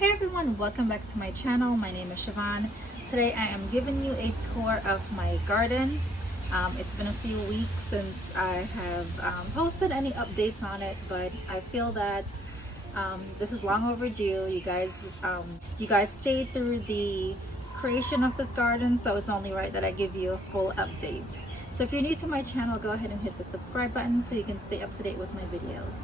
Hey everyone, welcome back to my channel. My name is Siobhan. Today I am giving you a tour of my garden. It's been a few weeks since I have posted any updates on it, but I feel that this is long overdue. You guys stayed through the creation of this garden, so it's only right that I give you a full update. So if you're new to my channel, go ahead and hit the subscribe button so you can stay up to date with my videos.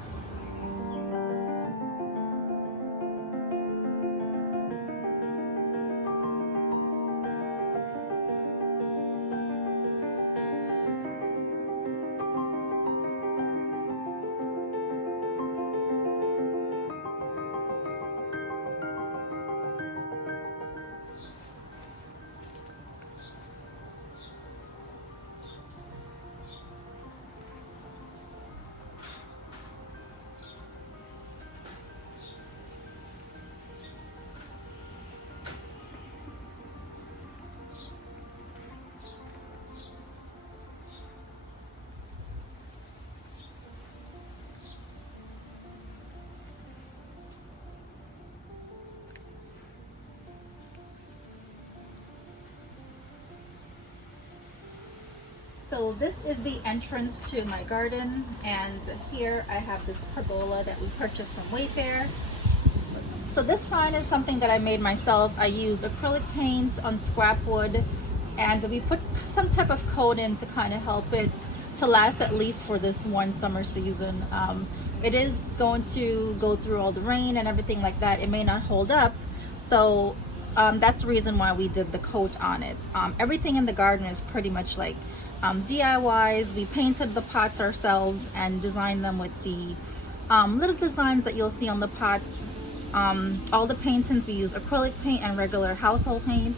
So this is the entrance to my garden, and here I have this pergola that we purchased from Wayfair. So this sign is something that I made myself. I used acrylic paint on scrap wood, and we put some type of coat in to kind of help it to last at least for this one summer season. It is going to go through all the rain and everything like that. It may not hold up, so that's the reason why we did the coat on it. Everything in the garden is pretty much like DIYs. We painted the pots ourselves and designed them with the little designs that you'll see on the pots. All the paintings, we use acrylic paint and regular household paint,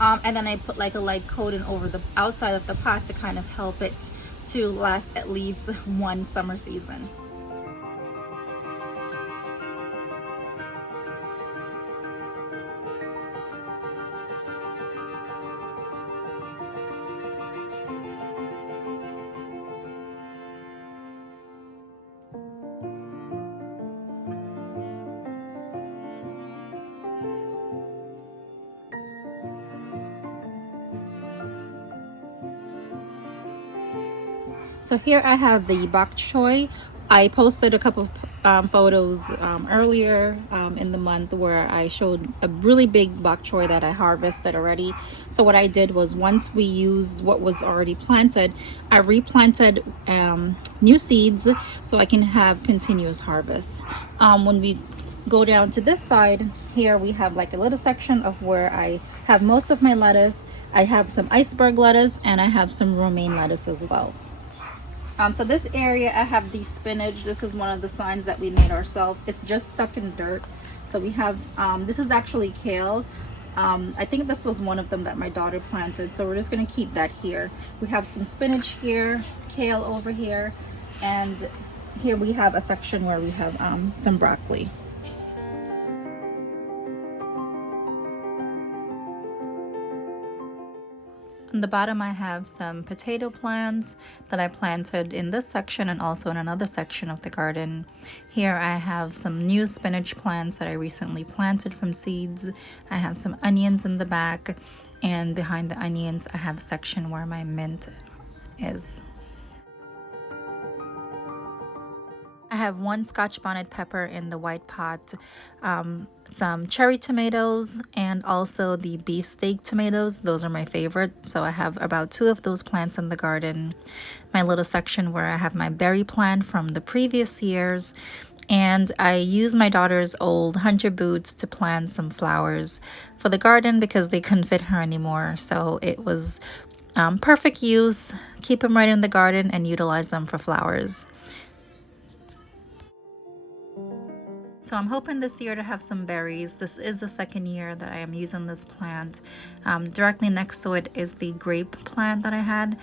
and then I put like a light coating over the outside of the pot to kind of help it to last at least one summer season. So here I have the bok choy. I posted a couple of photos earlier in the month where I showed a really big bok choy that I harvested already. So what I did was, once we used what was already planted, I replanted new seeds so I can have continuous harvest. When we go down to this side, here we have like a little section of where I have most of my lettuce. I have some iceberg lettuce and I have some romaine lettuce as well. So this area, I have the spinach. This is one of the signs that we made ourselves. It's just stuck in dirt. So we have, this is actually kale. I think this was one of them that my daughter planted. So we're just gonna keep that here. We have some spinach here, kale over here, and here we have a section where we have some broccoli. On the bottom, I have some potato plants that I planted in this section and also in another section of the garden. Here I have some new spinach plants that I recently planted from seeds. I have some onions in the back, and behind the onions I have a section where my mint is. I have one Scotch bonnet pepper in the white pot, some cherry tomatoes, and also the beefsteak tomatoes. Those are my favorite. So I have about 2 of those plants in the garden. My little section where I have my berry plant from the previous years. And I use my daughter's old hunter boots to plant some flowers for the garden because they couldn't fit her anymore. So it was perfect use. Keep them right in the garden and utilize them for flowers. So I'm hoping this year to have some berries. This is the second year that I am using this plant. Directly next to it is the grape plant that I had.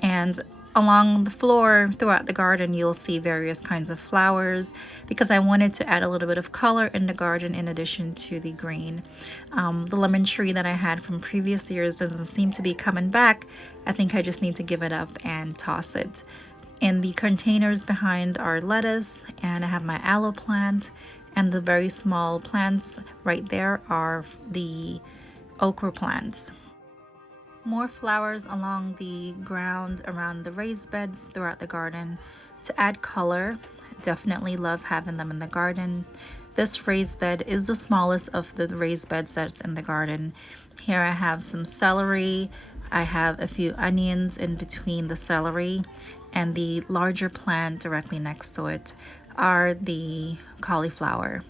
And along the floor throughout the garden, you'll see various kinds of flowers because I wanted to add a little bit of color in the garden in addition to the green. The lemon tree that I had from previous years doesn't seem to be coming back. I think I just need to give it up and toss it. In the containers behind are lettuce, and I have my aloe plant, And the very small plants right there are the okra plants. More flowers along the ground around the raised beds throughout the garden to add color. Definitely love having them in the garden. This raised bed is the smallest of the raised beds that's in the garden. Here I have some celery. I have a few onions in between the celery, and the larger plant directly next to it are the cauliflower.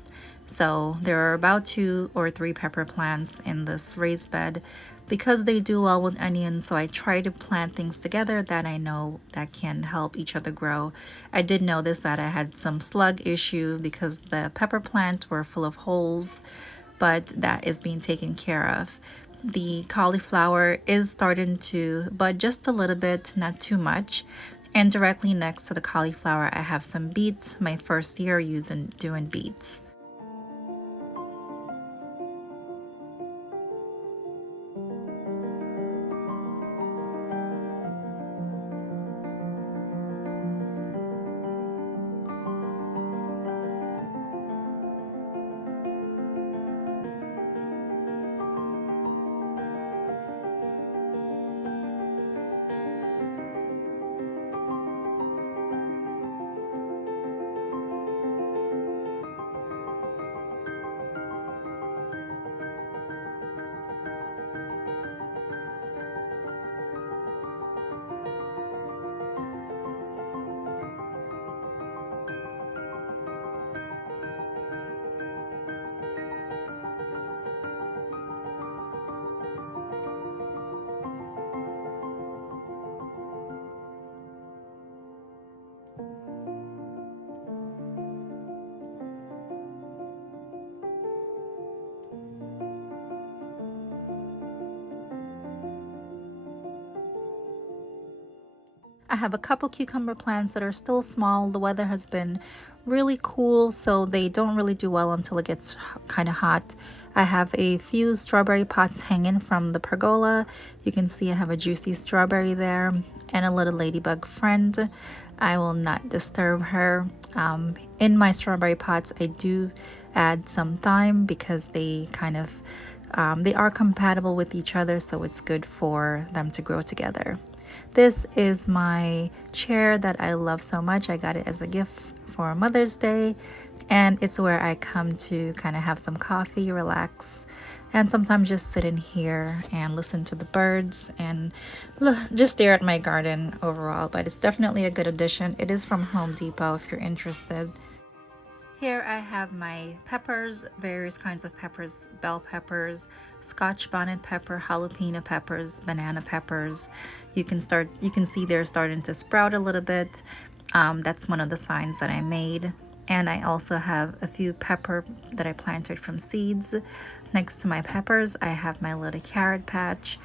So there are about 2 or 3 pepper plants in this raised bed because they do well with onions. So I try to plant things together that I know that can help each other grow. I did notice that I had some slug issue because the pepper plants were full of holes, but that is being taken care of. The cauliflower is starting to bud just a little bit, not too much. And directly next to the cauliflower, I have some beets, my first year doing beets. I have a couple cucumber plants that are still small. The weather has been really cool, so they don't really do well until it gets kind of hot. I have a few strawberry pots hanging from the pergola. You can see I have a juicy strawberry there and a little ladybug friend. I will not disturb her. In my strawberry pots, I do add some thyme because they kind of they are compatible with each other, so it's good for them to grow together. This is my chair that I love so much. I got it as a gift for Mother's Day, and it's where I come to kind of have some coffee, relax, and sometimes just sit in here and listen to the birds and just stare at my garden overall. But it's definitely a good addition. It is from Home Depot if you're interested. Here I have my peppers, various kinds of peppers, bell peppers, Scotch bonnet pepper, jalapeno peppers, banana peppers. You can see they're starting to sprout a little bit. That's one of the signs that I made. And I also have a few pepper that I planted from seeds. Next to my peppers, I have my little carrot patch.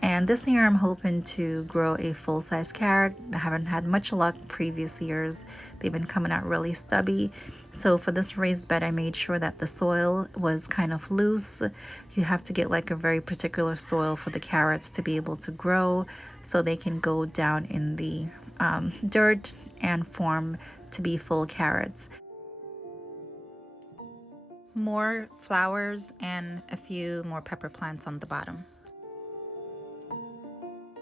And this year I'm hoping to grow a full-size carrot. I haven't had much luck previous years. They've been coming out really stubby. So for this raised bed, I made sure that the soil was kind of loose. You have to get like a very particular soil for the carrots to be able to grow so they can go down in the dirt and form to be full carrots. More flowers and a few more pepper plants on the bottom.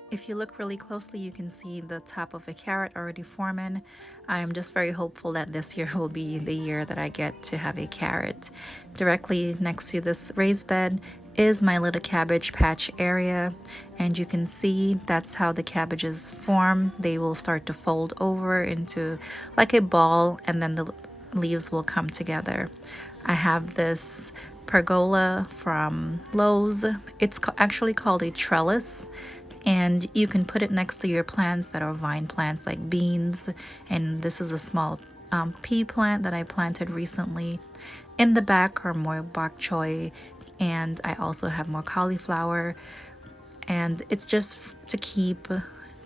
If you look really closely, you can see the top of a carrot already forming. I'm just very hopeful that this year will be the year that I get to have a carrot. Directly next to this raised bed is my little cabbage patch area, and you can see that's how the cabbages form. They will start to fold over into like a ball, and then the leaves will come together. I have this pergola from Lowe's. It's actually called a trellis, and you can put it next to your plants that are vine plants like beans. And this is a small pea plant that I planted recently. In the back are more bok choy, and I also have more cauliflower. And it's just to keep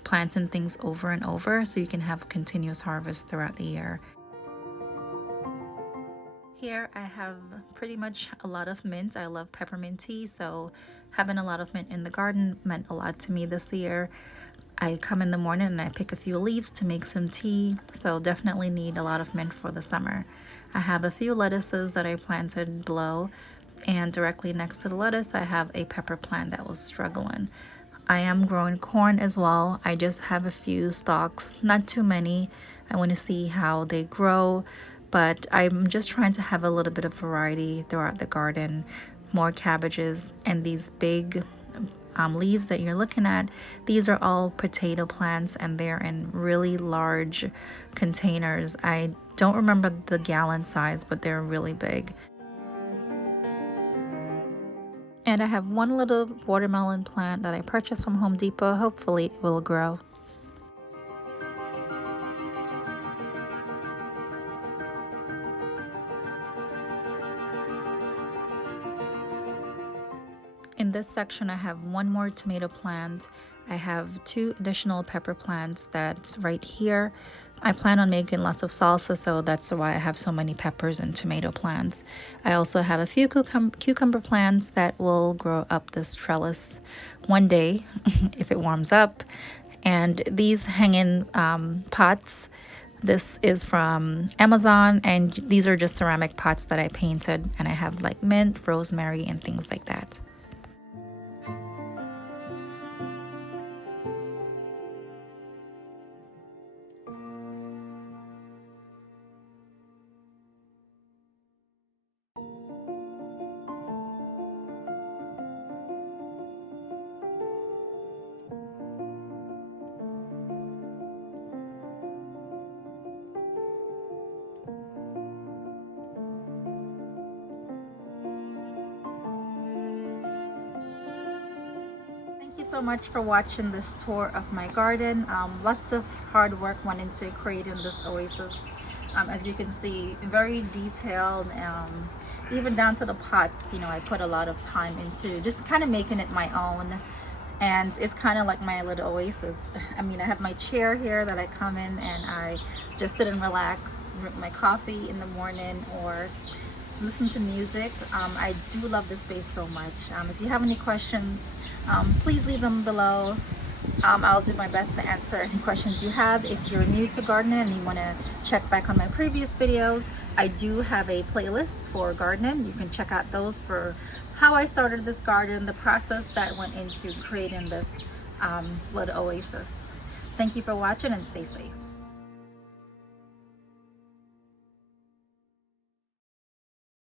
planting things over and over so you can have continuous harvest throughout the year. Here I have pretty much a lot of mint. I love peppermint tea, so having a lot of mint in the garden meant a lot to me this year. I come in the morning and I pick a few leaves to make some tea, so definitely need a lot of mint for the summer. I have a few lettuces that I planted below, and directly next to the lettuce I have a pepper plant that was struggling. I am growing corn as well. I just have a few stalks, not too many. I want to see how they grow, but I'm just trying to have a little bit of variety throughout the garden. More cabbages, and these big leaves that you're looking at, these are all potato plants, and they're in really large containers. I don't remember the gallon size, but they're really big. And I have one little watermelon plant that I purchased from Home Depot. Hopefully it will grow. In this section, I have one more tomato plant. I have 2 additional pepper plants that's right here. I plan on making lots of salsa, so that's why I have so many peppers and tomato plants. I also have a few cucumber plants that will grow up this trellis one day if it warms up. And these hanging pots, this is from Amazon, and these are just ceramic pots that I painted, and I have like mint, rosemary, and things like that. Thank you so much for watching this tour of my garden. Lots of hard work went into creating this oasis. As you can see, very detailed, even down to the pots. You know, I put a lot of time into just kind of making it my own, and it's kind of like my little oasis. I mean, I have my chair here that I come in and I just sit and relax, drink my coffee in the morning, or listen to music. I do love this space so much. If you have any questions, please leave them below. I'll do my best to answer any questions you have. If you're new to gardening and you want to check back on my previous videos, I do have a playlist for gardening. You can check out those for how I started this garden, the process that went into creating this little oasis. Thank you for watching, and stay safe.